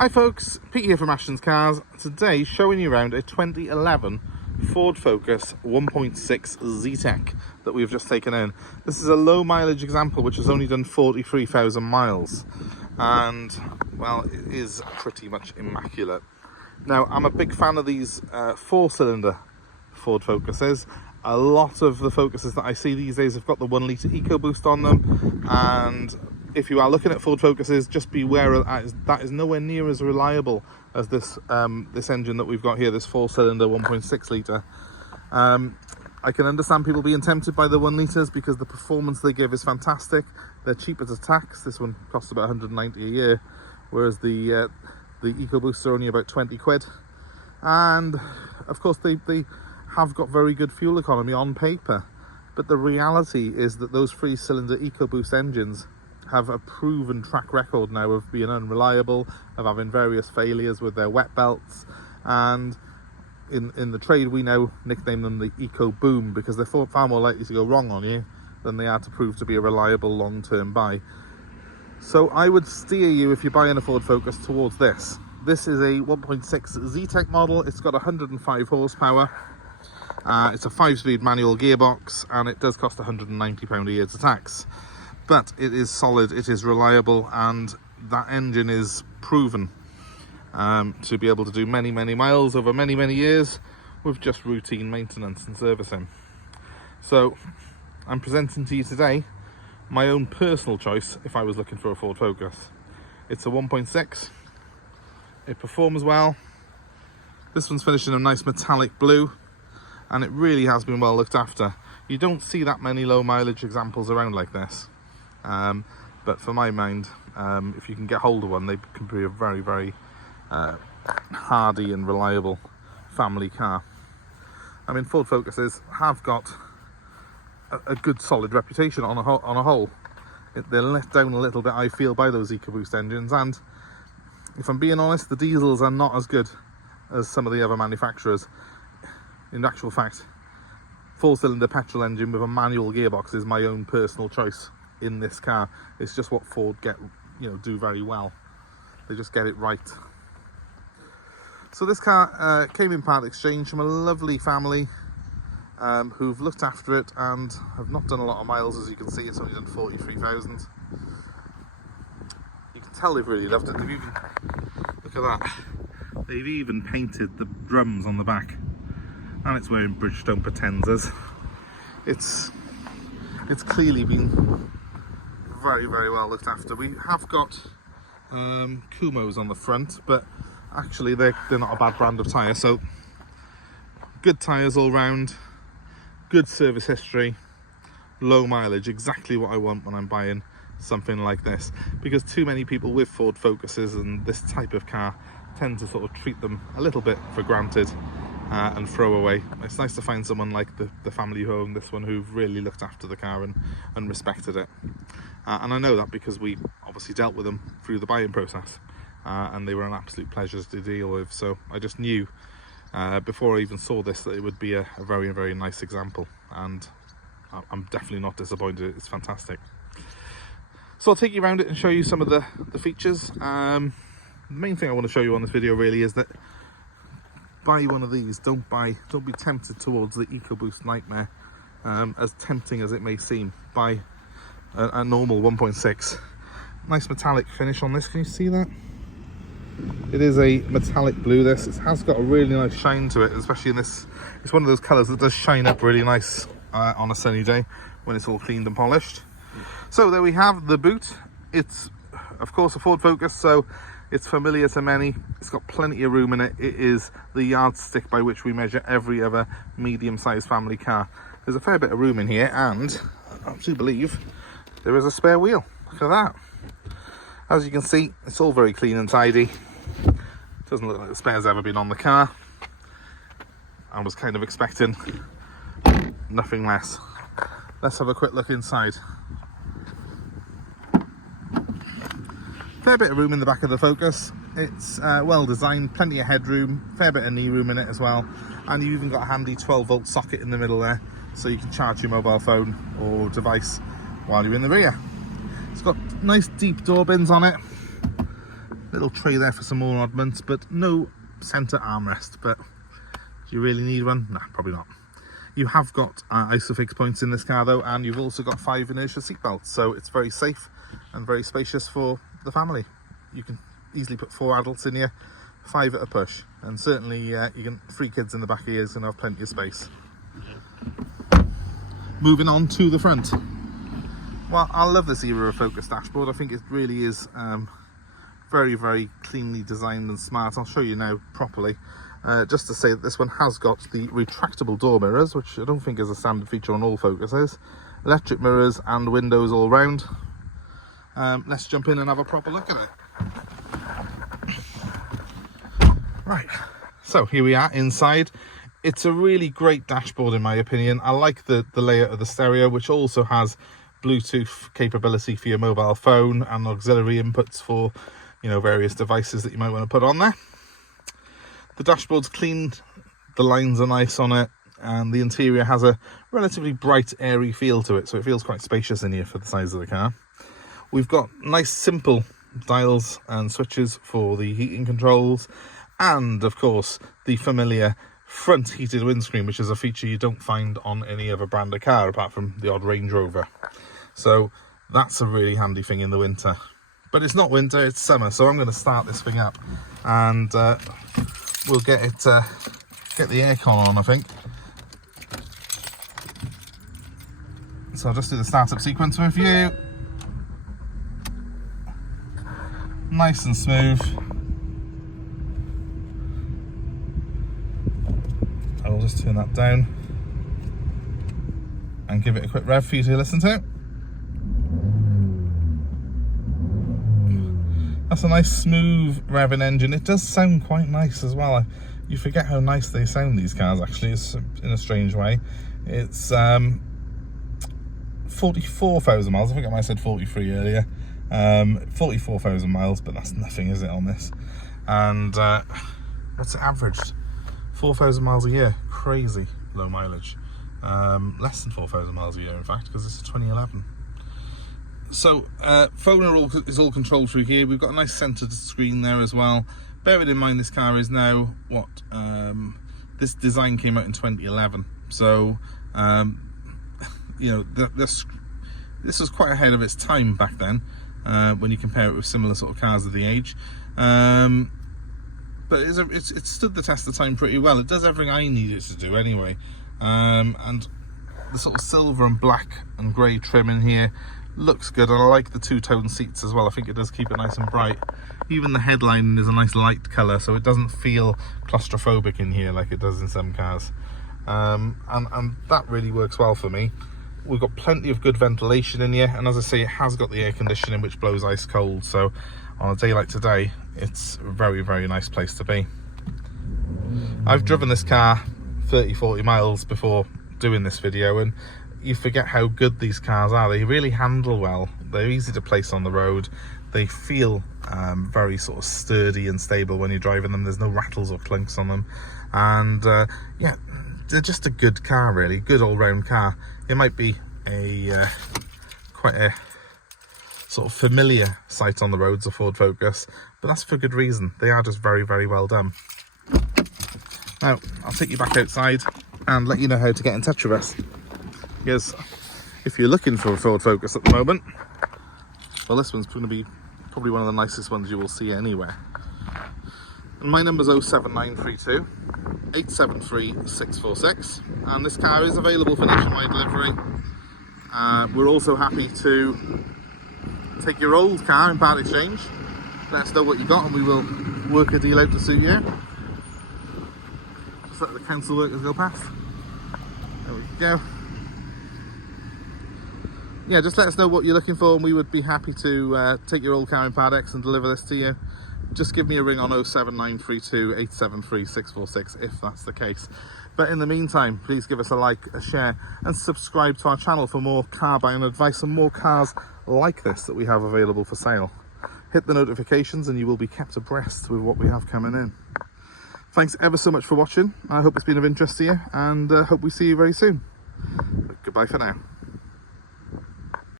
Hi folks, Pete here from Ashton's Cars. Today showing you around a 2011 Ford Focus 1.6 Zetec that we've just taken in. This is a low mileage example which has only done 43,000 miles and well, it is pretty much immaculate. Now I'm a big fan of these 4-cylinder Ford Focuses. A lot of the Focuses that I see these days have got the 1 litre EcoBoost on them, and if you are looking at Ford Focuses, just beware that is nowhere near as reliable as this this engine that we've got here, this 4-cylinder 1.6 litre. I can understand people being tempted by the 1 litres because the performance they give is fantastic. They're cheaper to tax. This one costs about 190 a year, whereas the EcoBoosts are only about 20 quid. And of course they have got very good fuel economy on paper, but the reality is that those 3-cylinder EcoBoost engines have a proven track record now of being unreliable, of having various failures with their wet belts, and in the trade we now nickname them the Eco Boom because they're far more likely to go wrong on you than they are to prove to be a reliable long-term buy. So I would steer you, if you're buying a Ford Focus, towards this. This is a 1.6 Zetec model. It's got 105 horsepower. It's a 5-speed manual gearbox, and it does cost £190 a year to tax. But it is solid, it is reliable, and that engine is proven to be able to do many miles over many years with just routine maintenance and servicing. So I'm presenting to you today my own personal choice if I was looking for a Ford Focus. It's a 1.6, it performs well. This one's finished in a nice metallic blue, and it really has been well looked after. You don't see that many low mileage examples around like this, but for my mind, if you can get hold of one, they can be a very hardy and reliable family car. I mean, Ford Focuses have got a good solid reputation on a whole. They're let down a little bit, I feel, by those EcoBoost engines, and if I'm being honest, the diesels are not as good as some of the other manufacturers. In actual fact, 4-cylinder petrol engine with a manual gearbox is my own personal choice in this car. It's just what Ford do very well. They just get it right. So this car came in part exchange from a lovely family who've looked after it and have not done a lot of miles. As you can see, it's only done 43,000. You can tell they've really loved it. They've even, look at that, they've even painted the drums on the back, and it's wearing Bridgestone Potenzas. It's clearly been very well looked after. We have got Kumos on the front, but actually they're not a bad brand of tyre. So good tyres all round, good service history, low mileage, exactly what I want when I'm buying something like this, because too many people with Ford Focuses and this type of car tend to sort of treat them a little bit for granted and throw away. It's nice to find someone like the family who owned this one who've really looked after the car and respected it. And I know that because we obviously dealt with them through the buying process, and they were an absolute pleasure to deal with. So I just knew before I even saw this that it would be a very nice example, and I'm definitely not disappointed. It's fantastic. So I'll take you around it and show you some of the features. The main thing I want to show you on this video really is that buy one of these, don't be tempted towards the EcoBoost nightmare, as tempting as it may seem. Buy a normal 1.6. Nice metallic finish on this, can you see that? It is a metallic blue. This it has got a really nice shine to it, especially in this. It's one of those colours that does shine up really nice on a sunny day when it's all cleaned and polished. So there we have the boot. It's of course a Ford Focus, so it's familiar to many. It's got plenty of room in it. It is the yardstick by which we measure every other medium-sized family car. There's a fair bit of room in here, and I do believe there is a spare wheel. Look at that. As you can see, it's all very clean and tidy. Doesn't look like the spare's ever been on the car. I was kind of expecting nothing less. Let's have a quick look inside. Fair bit of room in the back of the Focus. It's well designed, plenty of headroom, fair bit of knee room in it as well, and you've even got a handy 12-volt socket in the middle there, so you can charge your mobile phone or device while you're in the rear. It's got nice deep door bins on it, Little tray there for some more oddments, but no centre armrest. But do you really need one? Nah, probably not. You have got ISOFIX points in this car though, and you've also got 5 inertia seat belts, so it's very safe and very spacious for the family. You can easily put 4 adults in here, 5 at a push, and certainly you can 3 kids in the back of here is going to have plenty of space. Moving on to the front. Well, I love this era of Focus dashboard. I think it really is very, very cleanly designed and smart. I'll show you now properly. Just to say that this one has got the retractable door mirrors, which I don't think is a standard feature on all Focuses. Electric mirrors and windows all round. Let's jump in and have a proper look at it. Right, so here we are inside. It's a really great dashboard in my opinion. I like the layout of the stereo, which also has Bluetooth capability for your mobile phone and auxiliary inputs for, you know, various devices that you might want to put on there. The dashboard's clean, the lines are nice on it, and the interior has a relatively bright, airy feel to it, so it feels quite spacious in here for the size of the car. We've got nice, simple dials and switches for the heating controls, and of course the familiar front heated windscreen, which is a feature you don't find on any other brand of car apart from the odd Range Rover. So that's a really handy thing in the winter. But it's not winter, it's summer, so I'm going to start this thing up and we'll get it get the aircon on, I think. So I'll just do the startup sequence with you. Nice and smooth. I will just turn that down and give it a quick rev for you to listen to. That's a nice smooth revving engine. It does sound quite nice as well. You forget how nice they sound, these cars, actually. It's in a strange way. It's 44,000 miles. I think I might have said 43 earlier. 44,000 miles, but that's nothing, is it, on this? And what's it averaged? 4,000 miles a year. Crazy low mileage. Less than 4,000 miles a year, in fact, because it's a 2011. So phone is all controlled through here. We've got a nice centered screen there as well. Bearing in mind this car is now what this design came out in 2011, so you know, this was quite ahead of its time back then when you compare it with similar sort of cars of the age. But it stood the test of time pretty well. It does everything I need it to do anyway. And the sort of silver and black and grey trim in here looks good, and I like the two-tone seats as well. I think it does keep it nice and bright. Even the headlining is a nice light colour, so it doesn't feel claustrophobic in here like it does in some cars. And that really works well for me. We've got plenty of good ventilation in here, and as I say, it has got the air conditioning, which blows ice cold, so on a day like today, it's a very, very nice place to be. I've driven this car 30-40 miles before doing this video, and you forget how good these cars are. They really handle well. They're easy to place on the road. They feel very sort of sturdy and stable when you're driving them. There's no rattles or clunks on them, and yeah, they're just a good car, really. Good all-round car. It might be a quite a sort of familiar sight on the roads, a Ford Focus, but that's for good reason. They are just very, very well done. Now I'll take you back outside and let you know how to get in touch with us. Because if you're looking for a Ford Focus at the moment, well, this one's going to be probably one of the nicest ones you will see anywhere. And my number's 07932 873 646, and this car is available for nationwide delivery. We're also happy to take your old car in part exchange. Let us know what you got and we will work a deal out to suit you. Just let the council workers go past. There we go. Yeah, just let us know what you're looking for and we would be happy to take your old car in part X and deliver this to you. Just give me a ring on 07932 873 646 if that's the case. But in the meantime, please give us a like, a share and subscribe to our channel for more car buying advice and more cars like this that we have available for sale. Hit the notifications and you will be kept abreast with what we have coming in. Thanks ever so much for watching. I hope it's been of interest to you, and hope we see you very soon. But goodbye for now.